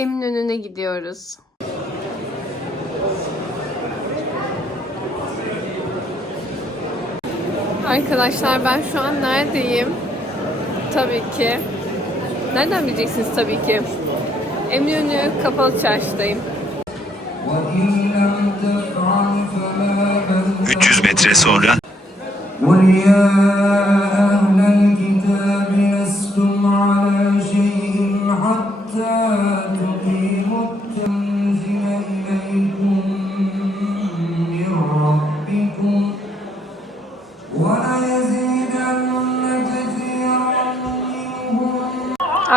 Eminönü'ne gidiyoruz. Arkadaşlar ben şu an neredeyim? Tabii ki. Nereden bileceksiniz tabii ki? Eminönü Kapalı Çarşı'dayım. 300 metre sonra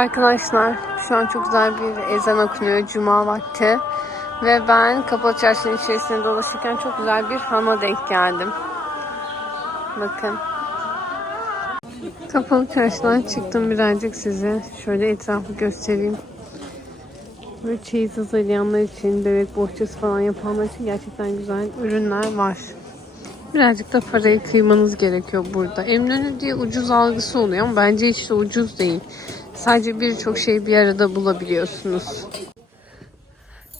Arkadaşlar şu an çok güzel bir ezan okunuyor Cuma vakti. Ve ben Kapalı Çarşı'nın içerisinde dolaşırken çok güzel bir hana denk geldim. Bakın. Kapalı Çarşı'dan çıktım birazcık size. Şöyle etrafı göstereyim. Böyle çeyiz hazırlayanlar için, bebek bohçası falan yapanlar için gerçekten güzel ürünler var. Birazcık da parayı kıymanız gerekiyor burada. Eminönü diye ucuz algısı oluyor ama bence hiç de ucuz değil. Sadece birçok şeyi bir arada bulabiliyorsunuz.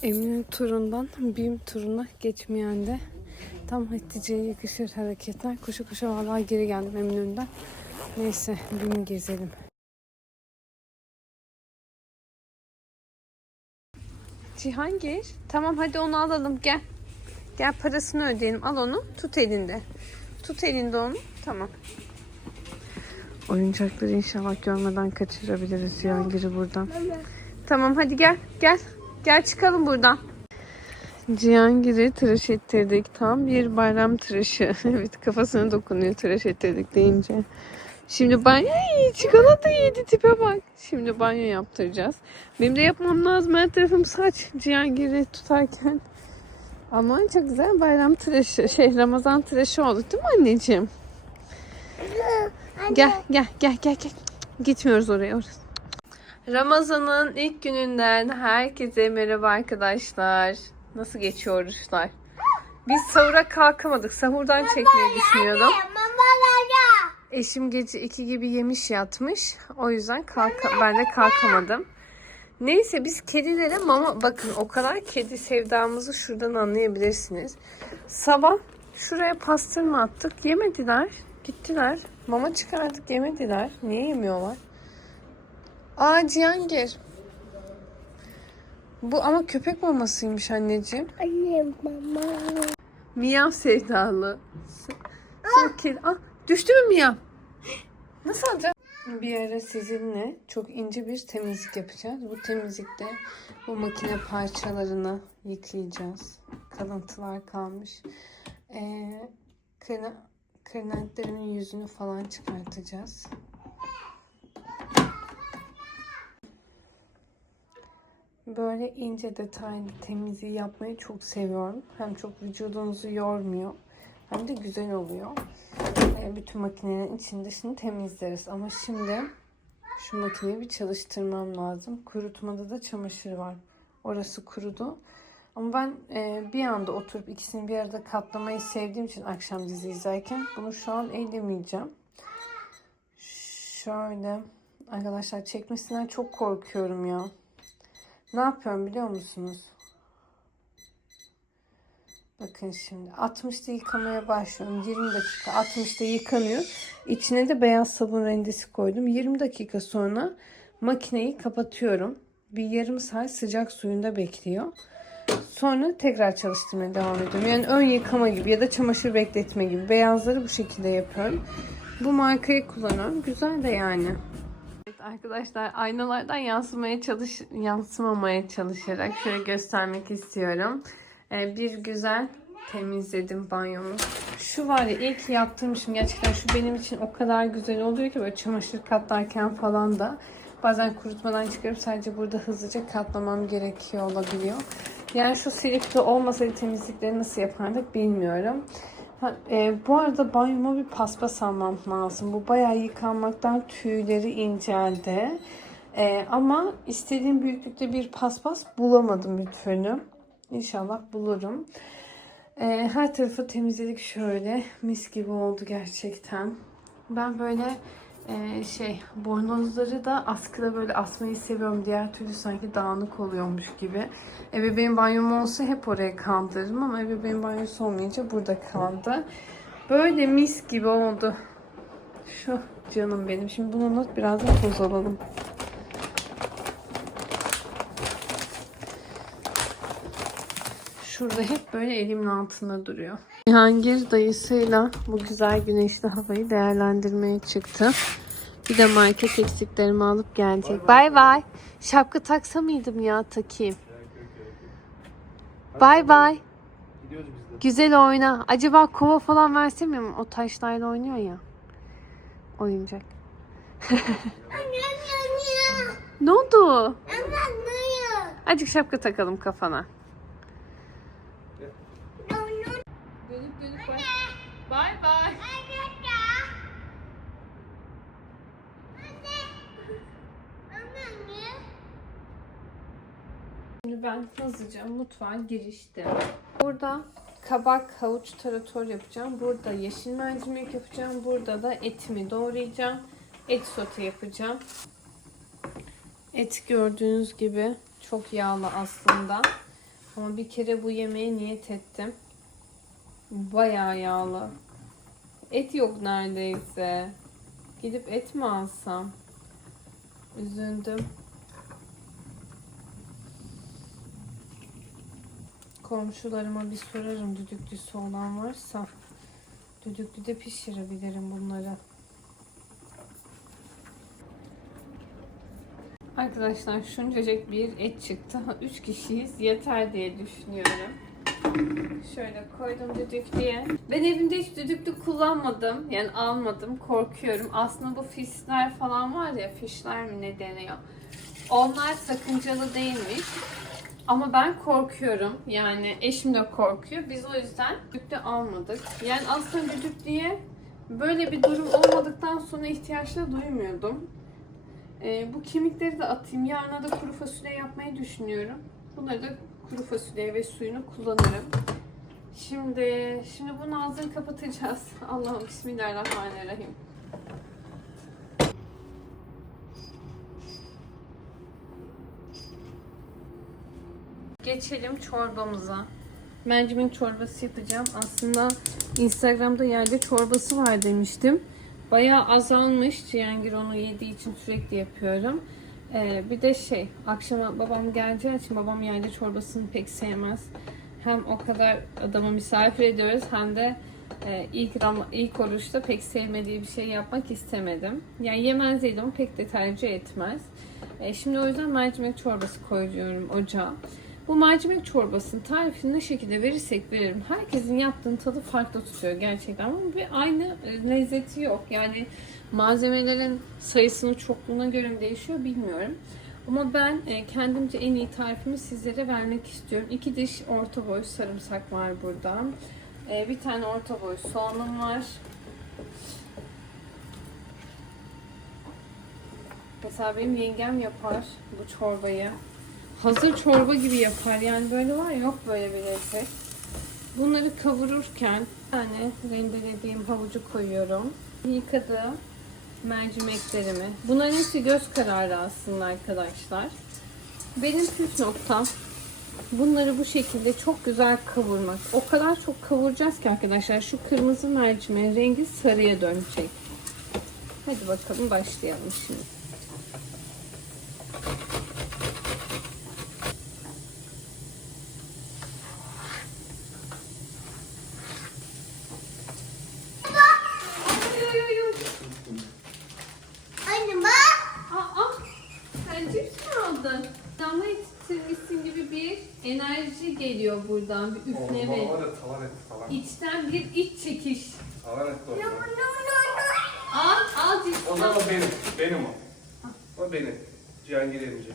Eminönü turundan BİM turuna geçmeyen de tam Hatice'ye yakışır hareketler. Koşa koşa vallahi geri geldim Eminönü'nden. Neyse BİM'i gezelim. Cihangir tamam hadi onu alalım gel. Gel parasını ödeyelim al onu tut elinde. Tut elinde onu tamam. Oyuncakları inşallah görmeden kaçırabiliriz Cihangir'i buradan. Tamam hadi gel gel. Gel çıkalım buradan. Cihangir'i tıraş ettirdik. Tam bir bayram tıraşı. evet kafasına dokunuyor tıraş ettirdik deyince. Şimdi banyo Ay, çikolata yedi tipe bak. Şimdi banyo yaptıracağız. Benim de yapmam lazım. Her tarafım saç. Cihangir'i tutarken. Ama çok güzel bayram tıraşı. Şey Ramazan tıraşı oldu değil mi anneciğim? Gel gel gel gel gel. Gitmiyoruz oraya orası. Ramazan'ın ilk gününden herkese merhaba arkadaşlar. Nasıl geçiyor oruçlar? Biz sahura kalkamadık. Sahurdan çekmeyi düşünüyordum. Eşim gece 2 gibi yemiş yatmış. O yüzden kalka ben de kalkamadım. Neyse biz kedilere mama bakın o kadar kedi sevdamızı şuradan anlayabilirsiniz. Sabah şuraya pastırma attık. Yemediler. Gittiler. Mama çıkardık yemediler. Niye yemiyorlar? Aa Cihangir. Bu ama köpek mamasıymış anneciğim. Annem mama. Miyav sevdalı. Kedi. Ah, düştü mü Miyav? Nasıl alacağım? Bir ara sizinle çok ince bir temizlik yapacağız. Bu temizlikte bu makine parçalarını yıkayacağız. Kalıntılar kalmış. Ee, kırna, kırnaklarının yüzünü falan çıkartacağız. Böyle ince detaylı temizliği yapmayı çok seviyorum. Hem çok vücudunuzu yormuyor hem de güzel oluyor. Ee, bütün makinenin içini dışını temizleriz. Ama şimdi şu makineyi bir çalıştırmam lazım. Kurutmada da çamaşır var. Orası kurudu. Ama ben e, bir anda oturup ikisini bir arada katlamayı sevdiğim için akşam dizi izlerken bunu şu an ellemeyeceğim. Şöyle arkadaşlar çekmesinden çok korkuyorum ya. Ne yapıyorum biliyor musunuz? Bakın şimdi 60'da yıkamaya başlıyorum. 20 dakika 60'da yıkanıyor. İçine de beyaz sabun rendesi koydum. 20 dakika sonra makineyi kapatıyorum. Bir yarım saat sıcak suyunda bekliyor. Sonra tekrar çalıştırmaya devam ediyorum. Yani ön yıkama gibi ya da çamaşır bekletme gibi. Beyazları bu şekilde yapıyorum. Bu markayı kullanıyorum. Güzel de yani. Evet arkadaşlar aynalardan yansımaya çalış yansımamaya çalışarak şöyle göstermek istiyorum. Ee, bir güzel temizledim banyomu. Şu var ya ilk yaptırmışım gerçekten şu benim için o kadar güzel oluyor ki böyle çamaşır katlarken falan da bazen kurutmadan çıkarıp sadece burada hızlıca katlamam gerekiyor olabiliyor. Yani şu silikli olmasaydı temizlikleri nasıl yapardık bilmiyorum. Ha, e, bu arada banyoma bir paspas almam lazım. Bu bayağı yıkanmaktan tüyleri inceldi. E, ama istediğim büyüklükte bir paspas bulamadım bir. İnşallah bulurum. E, her tarafı temizledik şöyle. Mis gibi oldu gerçekten. Ben böyle Ee, şey bornozları da askıda böyle asmayı seviyorum. Diğer türlü sanki dağınık oluyormuş gibi. Ebeveyn banyom olsa hep oraya kaldırırım ama ebeveyn banyosu olmayınca burada kaldı. Böyle mis gibi oldu. Şu canım benim. Şimdi bununla biraz da toz alalım. Şurada hep böyle elimin altında duruyor. Cihangir dayısıyla bu güzel güneşli havayı değerlendirmeye çıktı. Bir de market eksiklerimi alıp gelecek. Bay bay. Şapka taksa mıydım ya takayım? Bay bay. Güzel oyna. Acaba kova falan versem mi? O taşlarla oynuyor ya. Oyuncak. ne oldu? Azıcık şapka takalım kafana. Bay bay. Şimdi ben hızlıca mutfağa giriştim. Burada kabak, havuç, tarator yapacağım. Burada yeşil mercimek yapacağım. Burada da etimi doğrayacağım. Et sote yapacağım. Et gördüğünüz gibi çok yağlı aslında. Ama bir kere bu yemeğe niyet ettim. Bayağı yağlı. Et yok neredeyse. Gidip et mi alsam? Üzüldüm. Komşularıma bir sorarım düdüklüsü olan varsa. Düdüklü de pişirebilirim bunları. Arkadaşlar şuncacık bir et çıktı. 3 kişiyiz. Yeter diye düşünüyorum. Şöyle koydum düdüklüye. Ben evimde hiç düdüklü kullanmadım. Yani almadım. Korkuyorum. Aslında bu fişler falan var ya. Fişler mi ne deniyor? Onlar sakıncalı değilmiş. Ama ben korkuyorum. Yani eşim de korkuyor. Biz o yüzden düdüklü almadık. Yani aslında düdüklüye böyle bir durum olmadıktan sonra ihtiyaçla duymuyordum. Ee, bu kemikleri de atayım. Yarına da kuru fasulye yapmayı düşünüyorum. Bunları da kuru fasulye ve suyunu kullanırım. Şimdi şimdi bunun ağzını kapatacağız. Allah'ım bismillahirrahmanirrahim. Geçelim çorbamıza. Mercimek çorbası yapacağım. Aslında Instagram'da yerde çorbası var demiştim. Bayağı azalmış. Cihangir onu yediği için sürekli yapıyorum. Ee, bir de şey, akşama babam geleceği için babam yerde çorbasını pek sevmez. Hem o kadar adamı misafir ediyoruz hem de e, ilk, ram- ilk oruçta pek sevmediği bir şey yapmak istemedim. Yani yemez değil ama pek de tercih etmez. E, şimdi o yüzden mercimek çorbası koyuyorum ocağa. Bu mercimek çorbasının tarifini ne şekilde verirsek verelim. Herkesin yaptığın tadı farklı tutuyor gerçekten ama bir aynı e, lezzeti yok. Yani malzemelerin sayısını çokluğuna göre mi değişiyor bilmiyorum. Ama ben e, kendimce en iyi tarifimi sizlere vermek istiyorum. İki diş orta boy sarımsak var burada. E, bir tane orta boy soğanım var. Mesela benim yengem yapar bu çorbayı. Hazır çorba gibi yapar. Yani böyle var yok böyle bir lezzet. Bunları kavururken tane rendelediğim havucu koyuyorum. Yıkadığım mercimeklerimi. Bunların hepsi göz kararı aslında arkadaşlar. Benim püf noktam bunları bu şekilde çok güzel kavurmak. O kadar çok kavuracağız ki arkadaşlar şu kırmızı mercimeğin rengi sarıya dönecek. Hadi bakalım başlayalım şimdi. Anne bak. Aa, sen cips mi aldın? Damla yetiştirmişsin gibi bir enerji geliyor buradan, bir üfleme. Oğlum bana da tavan et tavan. İçten bir iç çekiş. Tavan et No, doğru. no, no, Al, al cips. O zaman o benim. Benim o. O benim. Cihangir yemeyecek.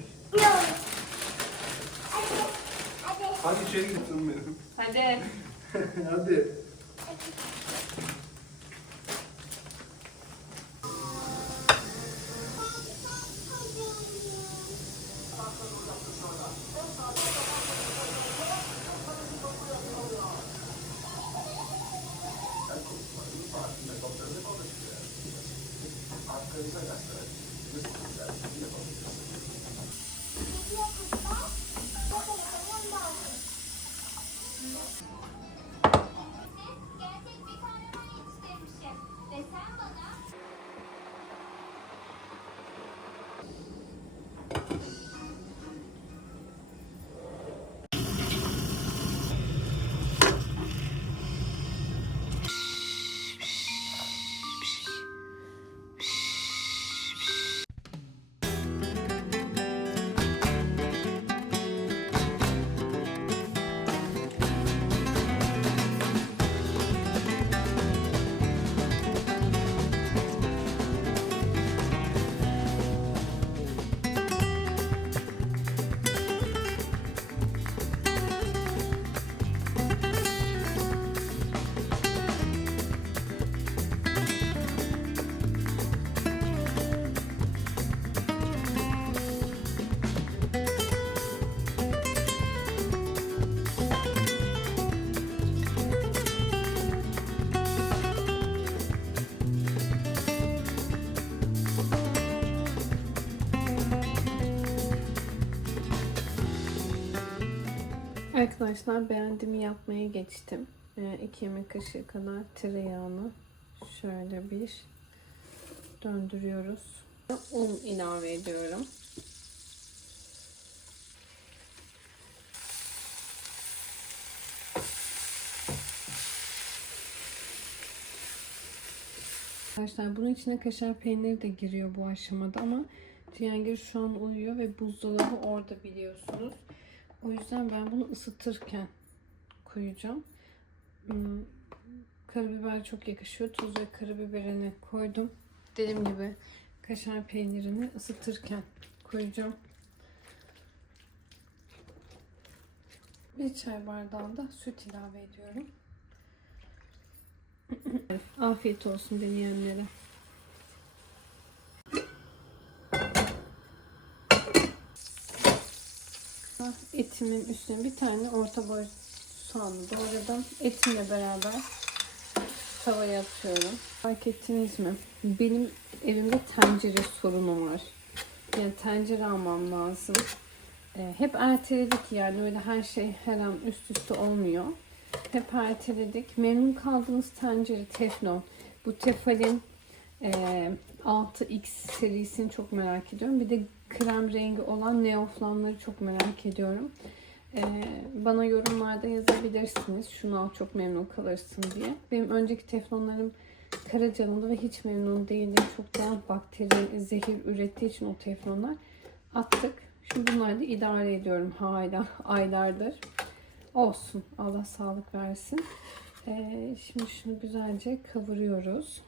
Let's go. Arkadaşlar beğendiğimi yapmaya geçtim. 2 yemek kaşığı kadar tereyağını şöyle bir döndürüyoruz. Un ilave ediyorum. Arkadaşlar bunun içine kaşar peyniri de giriyor bu aşamada ama Cihangir şu an uyuyor ve buzdolabı orada biliyorsunuz. O yüzden ben bunu ısıtırken koyacağım. Hmm, Karabiber çok yakışıyor. Tuz ve karabiberini koydum. Dediğim gibi kaşar peynirini ısıtırken koyacağım. Bir çay bardağı da süt ilave ediyorum. Afiyet olsun deneyenlere. Etimin üstüne bir tane orta boy soğanı doğradım. Etimle beraber tavaya atıyorum. Fark ettiniz mi? Benim evimde tencere sorunu var. Yani tencere almam lazım. Ee, hep erteledik yani öyle her şey her an üst üste olmuyor. Hep erteledik. Memnun kaldığınız tencere teflon. Bu tefalin e, 6X serisini çok merak ediyorum. Bir de krem rengi olan neoflamları çok merak ediyorum. E, bana yorumlarda yazabilirsiniz. Şunu al çok memnun kalırsın diye. Benim önceki teflonlarım kara canlı ve hiç memnun değildim. Çok daha bakteri, zehir ürettiği için o teflonlar attık. Şimdi bunları da idare ediyorum hala aylardır. Olsun. Allah sağlık versin. Ee, şimdi şunu güzelce kavuruyoruz.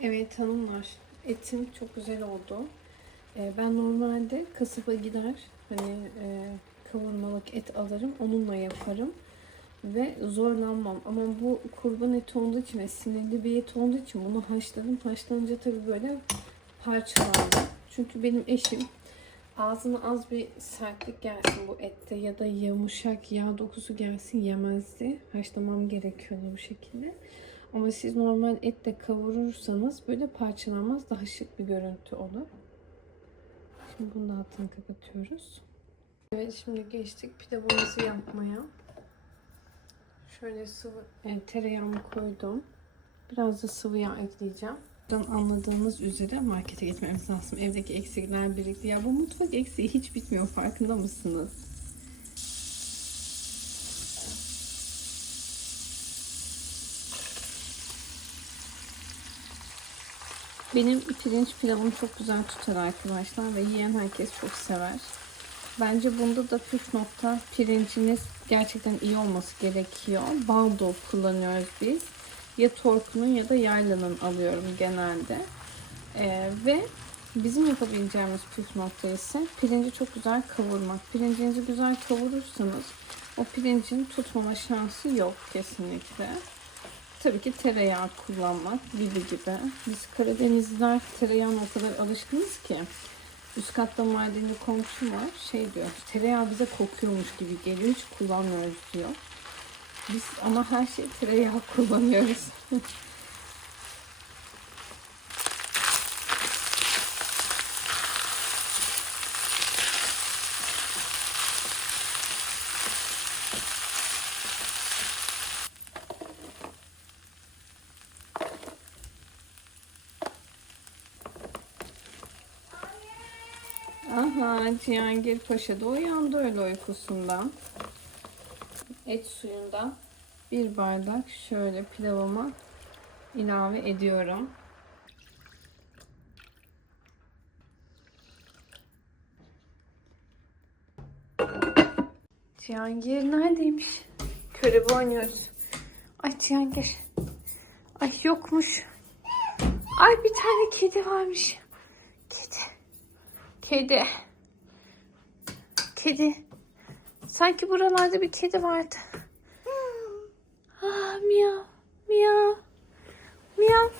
Evet hanımlar. Etim çok güzel oldu. Ee, ben normalde kasaba gider hani e, kavurmalık et alırım. Onunla yaparım. Ve zorlanmam. Ama bu kurban eti olduğu için ve sinirli bir et olduğu için bunu haşladım. Haşlanınca tabii böyle parçalandı. Çünkü benim eşim ağzına az bir sertlik gelsin bu ette ya da yumuşak yağ dokusu gelsin yemezdi. Haşlamam gerekiyordu bu şekilde. Ama siz normal etle kavurursanız böyle parçalanmaz daha şık bir görüntü olur. Şimdi bunu da altını kapatıyoruz. Evet şimdi geçtik pilavımızı yapmaya. Şöyle sıvı e, tereyağımı koydum. Biraz da sıvı yağ ekleyeceğim. Buradan anladığınız üzere markete gitmemiz lazım. Evdeki eksikler birikti. Ya bu mutfak eksiği hiç bitmiyor farkında mısınız? Benim pirinç pilavım çok güzel tutar arkadaşlar ve yiyen herkes çok sever. Bence bunda da püf nokta pirinciniz gerçekten iyi olması gerekiyor. Baldo kullanıyoruz biz. Ya Torku'nun ya da Yayla'nın alıyorum genelde. Ee, ve bizim yapabileceğimiz püf nokta ise pirinci çok güzel kavurmak. Pirincinizi güzel kavurursanız o pirincin tutmama şansı yok kesinlikle. Tabii ki tereyağı kullanmak gibi gibi. Biz Karadenizliler tereyağına o kadar alışkınız ki. Üst katta madenli komşum var. Şey diyor, tereyağı bize kokuyormuş gibi geliyor. Hiç kullanmıyoruz diyor. Biz ama her şey tereyağı kullanıyoruz. Cihangir Paşa da uyandı öyle uykusundan. Et suyundan bir bardak şöyle pilavıma ilave ediyorum. Cihangir neredeymiş? Körebe oynuyoruz. Ay Cihangir. Ay yokmuş. Ay bir tane kedi varmış. Kedi. Kedi. Kedi. Sanki buralarda bir kedi vardı. Ah miyav. Miyav. Miyav.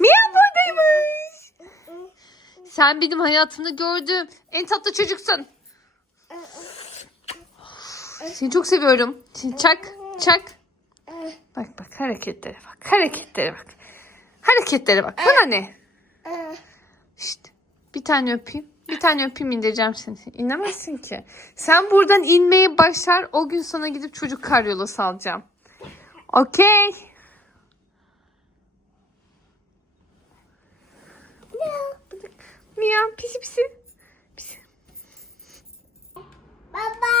Miyav buradaymış. Sen benim hayatımda gördüğüm en tatlı çocuksun. Seni çok seviyorum. Seni çak, çak. Bak bak hareketlere bak. Hareketlere bak. Hareketlere bak. Bana ne? Şşt. Bir tane öpeyim. Bir tane öpeyim indireceğim seni. İnemezsin ki. Sen buradan inmeye başlar. O gün sana gidip çocuk karyolası alacağım. Okey. Miyav. Pisi pisi. Pisi. Baba.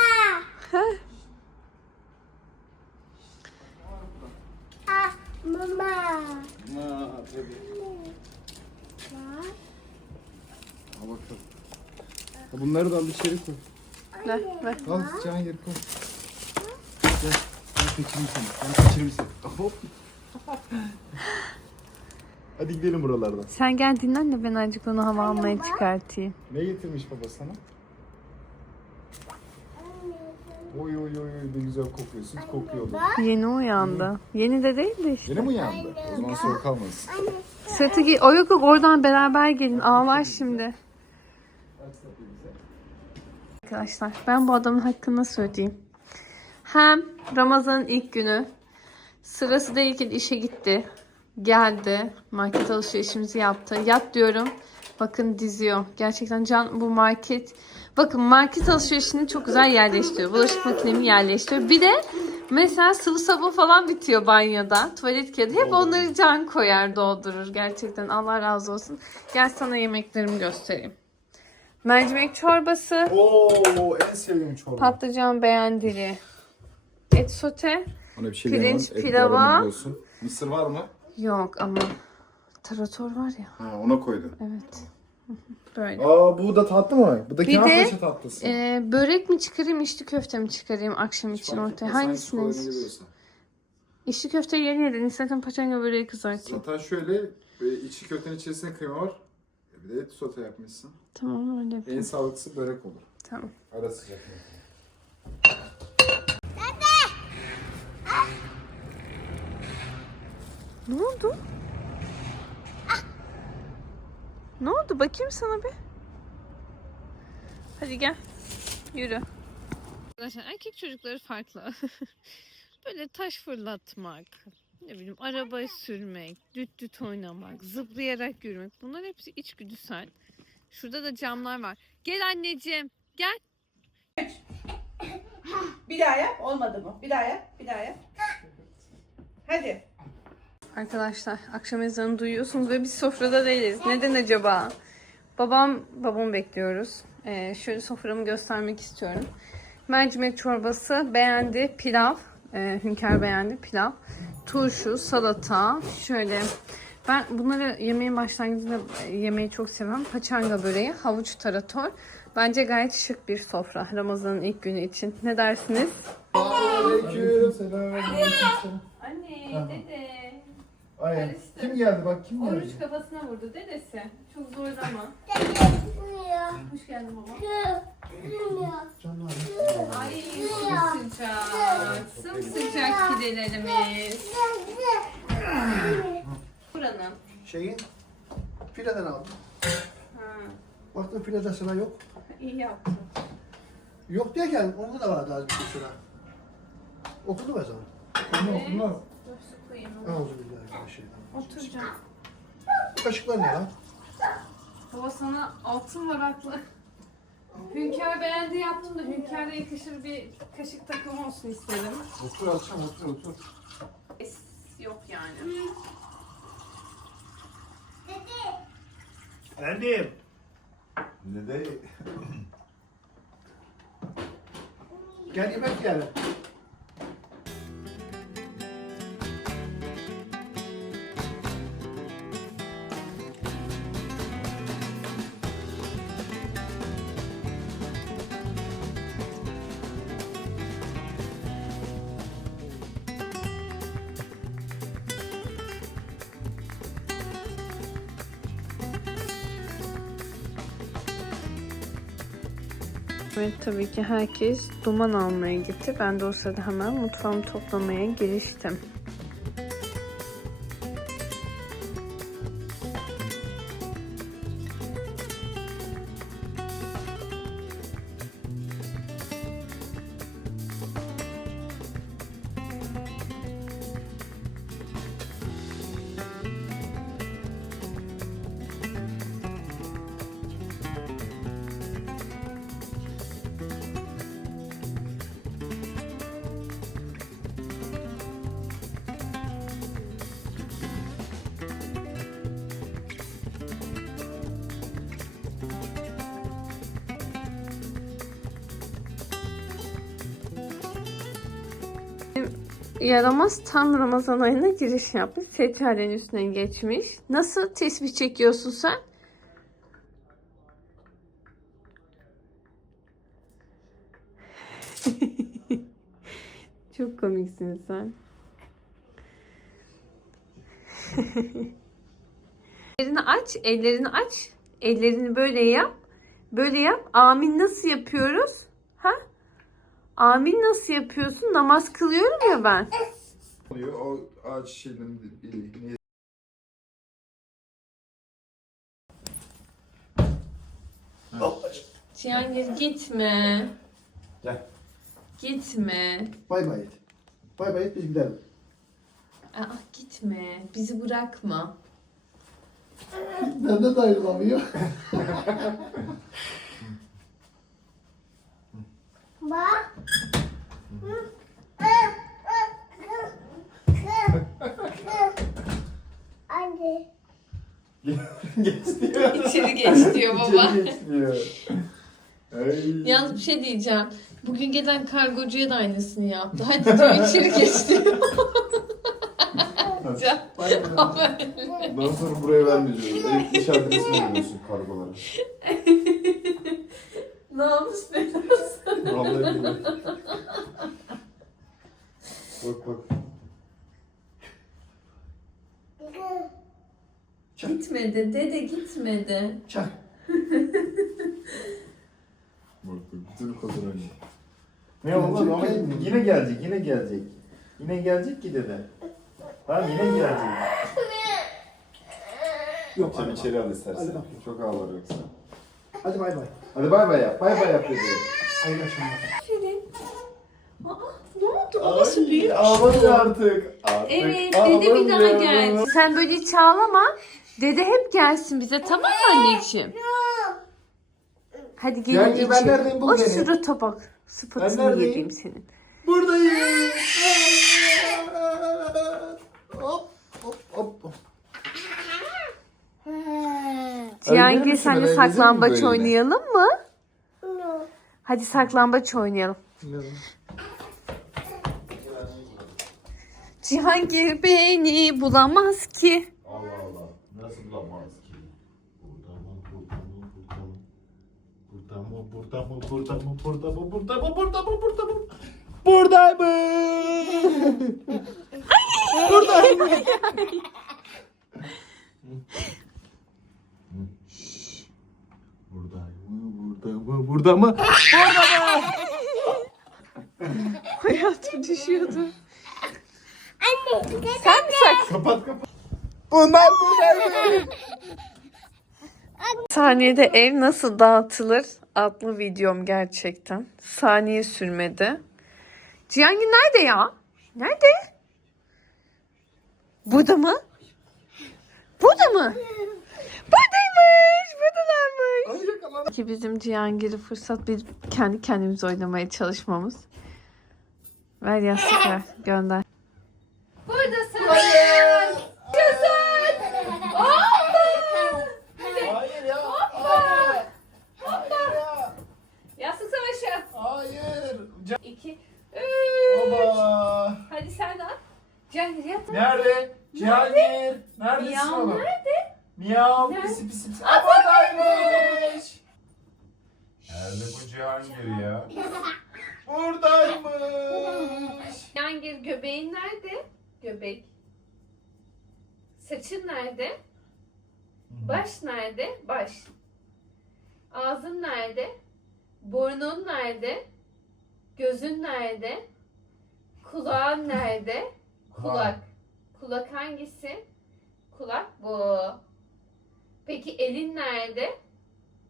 Ha? Ah, mama. Ha, tabii. Al bakalım. Bunları da al içeri koy. Ver, ver. Al can yeri koy. Gel. Ben seçeyim seni. Ben seçeyim seni. Hop. Hadi gidelim buralardan. Sen gel dinlen de ben azıcık onu hava almaya çıkartayım. Ne getirmiş baba sana? Oy oy oy oy ne güzel kokuyor. Süt kokuyor. bu. Yeni uyandı. Yeni de değil de işte. Yeni mi uyandı? O zaman soğuk kalmasın. Sırtı giy. O yok yok oradan beraber gelin. Ağlar şimdi. Arkadaşlar ben bu adamın hakkını nasıl ödeyeyim? Hem Ramazan'ın ilk günü sırası değilken işe gitti. Geldi. Market alışverişimizi yaptı. Yat diyorum. Bakın diziyor. Gerçekten can bu market. Bakın market alışverişini çok güzel yerleştiriyor. Bulaşık makinemi yerleştiriyor. Bir de mesela sıvı sabun falan bitiyor banyoda. Tuvalet kağıdı. Hep onları can koyar doldurur. Gerçekten Allah razı olsun. Gel sana yemeklerimi göstereyim. Mercimek çorbası. Oo en sevdiğim çorba. Patlıcan beğendili. Et sote. Ona bir şey Pirinç, diyemem. Et pilava. var mı biliyorsun? Mısır var mı? Yok ama tarator var ya. Ha ona koydun. Evet. Böyle. Aa bu da tatlı mı? Bu da Bir de, paşa tatlısı. Ee, börek mi çıkarayım, içli köfte mi çıkarayım akşam için ortaya? Hangisini? İçli köfte yeni yedin. İstersen paçanga böreği kızartayım. Zaten şöyle içi köftenin içerisinde kıyma var. Bir de et sote yapmışsın. Tamam öyle En yapayım. sağlıklısı börek olur. Tamam. Ara sıcak. Ne oldu? Ne oldu? Bakayım sana bir. Hadi gel. Yürü. Arkadaşlar erkek çocukları farklı. Böyle taş fırlatmak, ne bileyim araba sürmek, düt düt oynamak, zıplayarak yürümek. Bunlar hepsi içgüdüsel. Şurada da camlar var. Gel anneciğim. Gel. Bir daha yap. Olmadı mı? Bir daha yap. Bir daha yap. Hadi. Arkadaşlar akşam ezanı duyuyorsunuz ve biz sofrada değiliz. Neden acaba? Babam, babamı bekliyoruz. Ee, şöyle soframı göstermek istiyorum. Mercimek çorbası beğendi. Pilav. Ee, Hünkar beğendi. Pilav. Turşu, salata. Şöyle ben bunları yemeğin başlangıcında yemeyi çok seviyorum. Paçanga böreği, havuç tarator. Bence gayet şık bir sofra Ramazan'ın ilk günü için. Ne dersiniz? Aleyküm selam. Anne, dede. Ay, Karıştı. kim geldi bak kim geldi? Oruç kafasına vurdu dedesi. Çok zorlama. Bilmiyor. Hoş geldin baba. Bilmiyor. Ay sımsıcak. Sımsıcak pidelerimiz. Buranın. Şeyin fileden aldım. Ha, Baktım filede sıra yok. iyi yaptın. Yok geldim. Onda da vardı az bir sıra. Okudu mu zaman? Okunma okunma. Dur su koyayım ona. Oturacağım. Bu kaşıklar ne lan? Baba sana altın varaklı. Hünkar beğendi yaptım da Hünkar'a yakışır bir kaşık takımı olsun istedim. Otur akşam otur otur. Es Yok yani. Efendim. Ne de Gel yemek yiyelim. Tabii ki herkes duman almaya gitti. Ben de o sırada hemen mutfağımı toplamaya giriştim. Yaramaz tam Ramazan ayına giriş yapmış. Seccalenin üstüne geçmiş. Nasıl tesbih çekiyorsun sen? Çok komiksin sen. ellerini aç, ellerini aç. Ellerini böyle yap. Böyle yap. Amin nasıl yapıyoruz? Ha? Amin nasıl yapıyorsun? Namaz kılıyorum ya ben. oluyor o ağaç şeylerin biri. Cihangir gitme. Gel. Gitme. Bay bay et. Bay bay et biz gidelim. Aa, gitme. Bizi bırakma. Benden de ayrılamıyor. Bak. Anne. Geç diyor. İçeri geç diyor baba. İçeri geç diyor. Ay. Yalnız bir şey diyeceğim. Bugün gelen kargocuya da aynısını yaptı. Hadi diyor içeri geç diyor. Bay bay. Bundan sonra buraya vermeyeceğiz. İş adresini veriyorsun kargolara. Namus be. Vallahi billahi. Bak bak. Gitmedi. Dede gitmedi. Çak. Bak bak bütün kadar oynuyor. Ne oldu ama yine gelecek yine gelecek. Yine gelecek ki dede. Tamam yine gelecek. Yok Sen içeri al istersen. Çok ağlar yoksa. Hadi bay bay. Hadi bay bay yap. Bay bay yap dede. Hayırlı akşamlar. Aa, ne oldu? Babası büyük. Ağlamıyor artık. Artık Evet dede bir daha ağlamıyor. geldi. Sen böyle hiç ağlama. Dede hep gelsin bize tamam mı anneciğim? Hadi gelin Gel, ben neredeyim? Bul o beni. şurada tabak. Sıfatını neredeyim? yediğim senin. Buradayım. hop hop hop. hop. Cihangir misin? senle saklambaç böyle? oynayalım mı? No. Hadi saklambaç oynayalım. Cihangir beni bulamaz ki. Allah Allah. Nasıl bulamaz ki? Burada mı? Burada mı? Burada mı? Burada mı? Burada mı? Burada mı? Burada mı? Burada mı? Burada mı? Burada mı? Burada mı? Burada mı? Burada mı? Hayatım düşüyordu. Anne. Sen mi sak? Kapat kapat. Bunlar buradaydı. Saniyede ev nasıl dağıtılır adlı videom gerçekten. Saniye sürmedi. Cihangir nerede ya? Nerede? Burada mı? Burada mı? Buradaymış. Ay yakalandım. Ki bizim Cihangir'i fırsat bir kendi kendimize oynamaya çalışmamız. Ver yastık ver. Gönder. Buradasın. Hayır. Hayır ya. Yastık savaşı. Hayır. Can- İki. Baba. Hadi sen de at. Cihangir yat. Nerede? Cihangir. Neredesin oğlum? nerede? Miyav. Pisi pisi pisi. Aa, buradaymış. Nerede bu Cihangir ya? Buradaymış. Cihangir göbeğin nerede? Göbek. Saçın nerede? Baş nerede? Baş. Ağzın nerede? Burnun nerede? Gözün nerede? Kulağın nerede? Kulak. Kulak hangisi? Kulak bu. Peki elin nerede?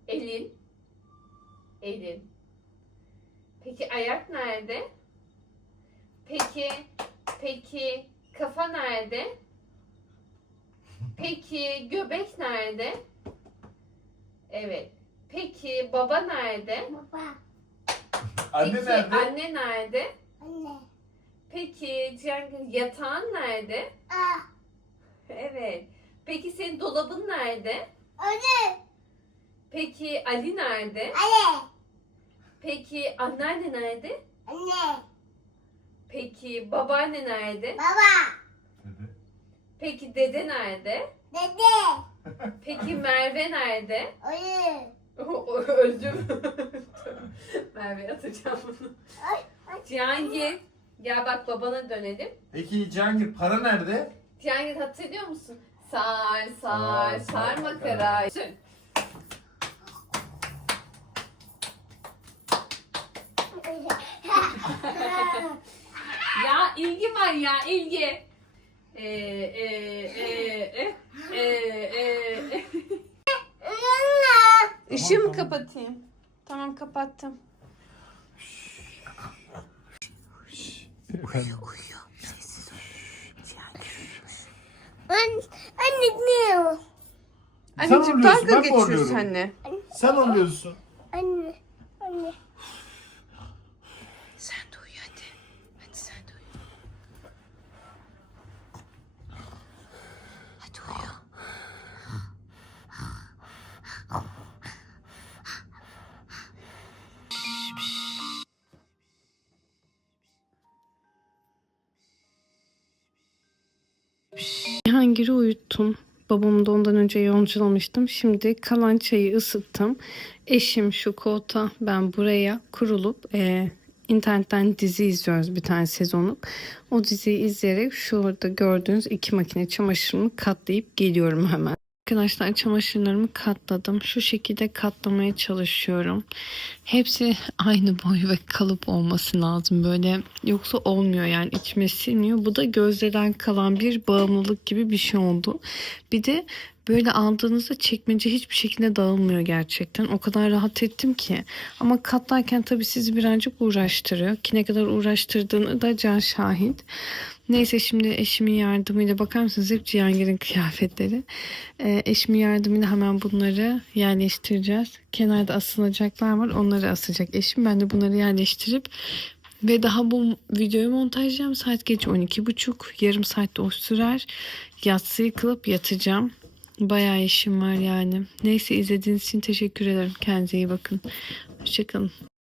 Elin. Elin. Peki ayak nerede? Peki peki kafa nerede? Peki göbek nerede? Evet. Peki baba nerede? Baba. Anne Peki nerede? anne nerede? Anne. Peki Cihangir yatağın nerede? Aa. Evet. Peki senin dolabın nerede? Anne. Peki Ali nerede? Anne. Peki anneanne nerede? Anne. Peki babaanne nerede? Baba. Peki dede nerede? Dede. Peki Merve nerede? Oyun. Öldüm. Merve'ye atacağım bunu. Ay. Ay. Cihangir. Gel bak babana dönelim. Peki Cihangir para nerede? Cihangir hatırlıyor musun? Sar sar Sar, sar sar. Sür. Ya ilgi var ya ilgi. Ee, e, e, e, e, e, e. Işığı mı kapatayım? Tamam kapattım. Anne, anne ne o? Anneciğim dalga ben mi geçiyorsun horluyorum? anne. Sen oluyorsun. Anne, anne. Cihangir'i uyuttum. Babamı da ondan önce yolculamıştım. Şimdi kalan çayı ısıttım. Eşim şu koltuğa, ben buraya kurulup e, internetten dizi izliyoruz bir tane sezonluk. O diziyi izleyerek şurada gördüğünüz iki makine çamaşırımı katlayıp geliyorum hemen. Arkadaşlar çamaşırlarımı katladım. Şu şekilde katlamaya çalışıyorum. Hepsi aynı boy ve kalıp olması lazım. Böyle yoksa olmuyor yani içime sinmiyor. Bu da gözlerden kalan bir bağımlılık gibi bir şey oldu. Bir de böyle aldığınızda çekmece hiçbir şekilde dağılmıyor gerçekten. O kadar rahat ettim ki. Ama katlarken tabii sizi birazcık uğraştırıyor. Ki ne kadar uğraştırdığını da can şahit. Neyse şimdi eşimin yardımıyla bakar mısınız hep Cihangir'in kıyafetleri. Ee, eşimin yardımıyla hemen bunları yerleştireceğiz. Kenarda asılacaklar var onları asacak eşim. Ben de bunları yerleştirip ve daha bu videoyu montajlayacağım. Saat gece 12.30. Yarım saatte o sürer. Yatsıyı kılıp yatacağım. Bayağı işim var yani. Neyse izlediğiniz için teşekkür ederim. Kendinize iyi bakın. Hoşçakalın.